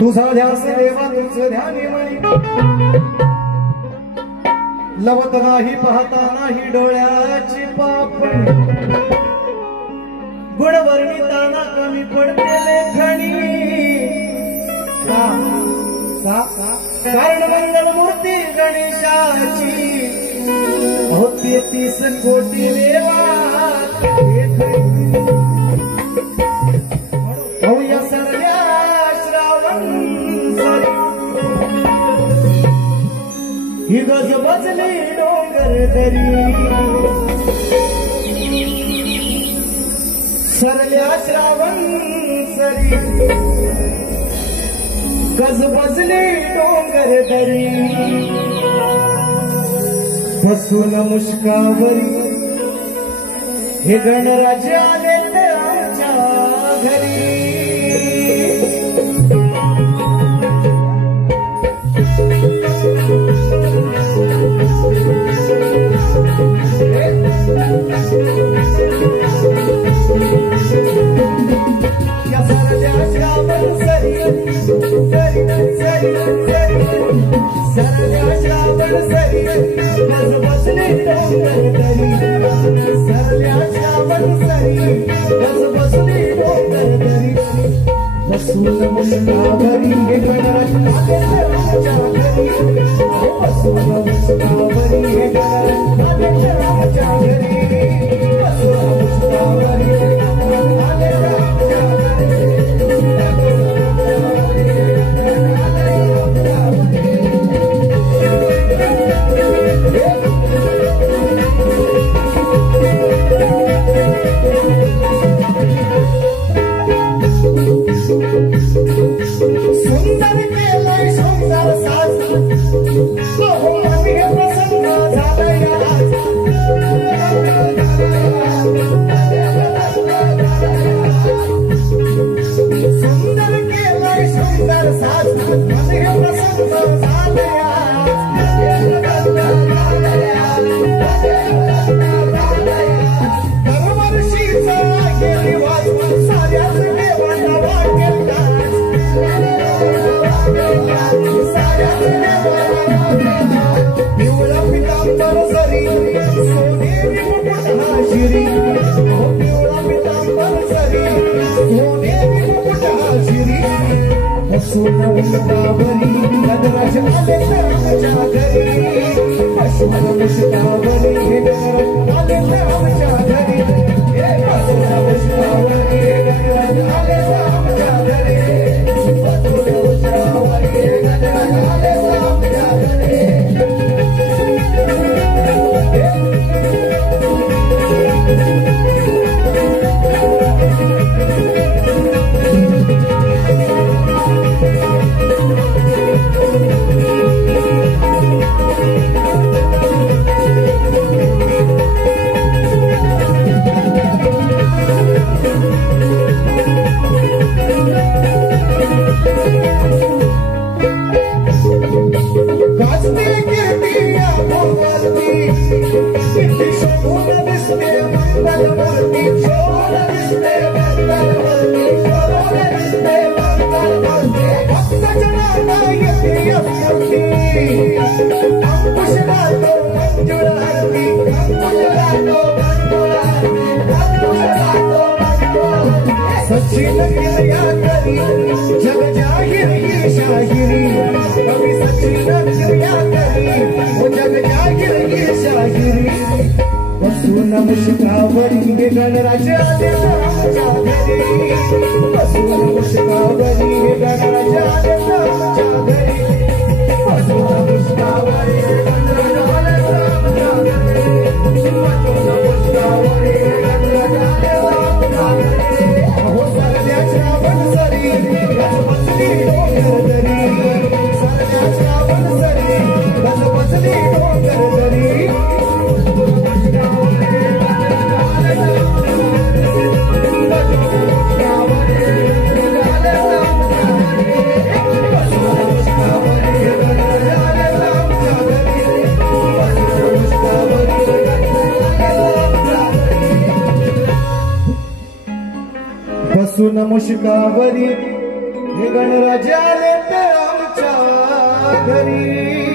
तुझा ध्यास देवा तुझ ध्यानी मनी लवत नाही पाहता नाही डोळ्याची पापणी गुणवर्णिताना कमी पडते लेखणी कारण मंगल मूर्ती गणेशाची होती 30 कोटी देवा या सर्व्या ही गज बजली डोंगर दरी सरल्या श्रावण सरी गज बजली डोंगर दरी बसून मुष्कावरी हे गणराजे आले आमच्या घरी या सरल्या श्रावण सरी सरी सरी सरी सरल्या श्रावण सरी गज बसली डोंगर दरी सरल्या श्रावण सरी गज बसली डोंगर दरी बसून मुष्कावरी हे गणराज आले आमच्या घरी बसून मुष्कावरी हे गणराज आले आमच्या घरी बसून मुष्कावरी हे गणराज आले आमच्या सुंदर केलंय सुंदर साज अहो आम्ही प्रसन्न झालंय आज सुंदर केलंय सुंदर साज आम्ही प्रसन्न झालंय दरवर्षीचा गेली वाजवून साऱ्याच देवांना वाटेल पिवळा पितांबर सरी सोनेरी मुकुट हा शिरी पिवळा पितांबर सरी सोनेरी मुकुट हा शिरी बसून मुष्कावरी गणराज आले आमच्या घरी बसून मुष्कावरी हे गणराज आले आमच्या घरी बसून मुष्कावरी हे गणराज आले आमच्या घरी बसून मुष्कावरी हे गणराज आले आमच्या घरी शाहिरी कवी सचिन फिर्या करी ओ जग जाहीर ही शाहिरी बसून मुश्कावरी हे गणराज आले आमच्या घरी बसून मुश्कावरी हे गणराज आले आमच्या घरी बसून मुश्कावरी हे गणराज आले आमच्या घरी बसून मुश्कावरी हे गणराज आले आमच्या घरी हो सरल्याच्या बनसरी गजबजली डोंगर दरी सरल्याच्या बनसरी गजबजली डोंगर दरी बसून मुश्कावरी हे गणराज आले आमच्या घरी।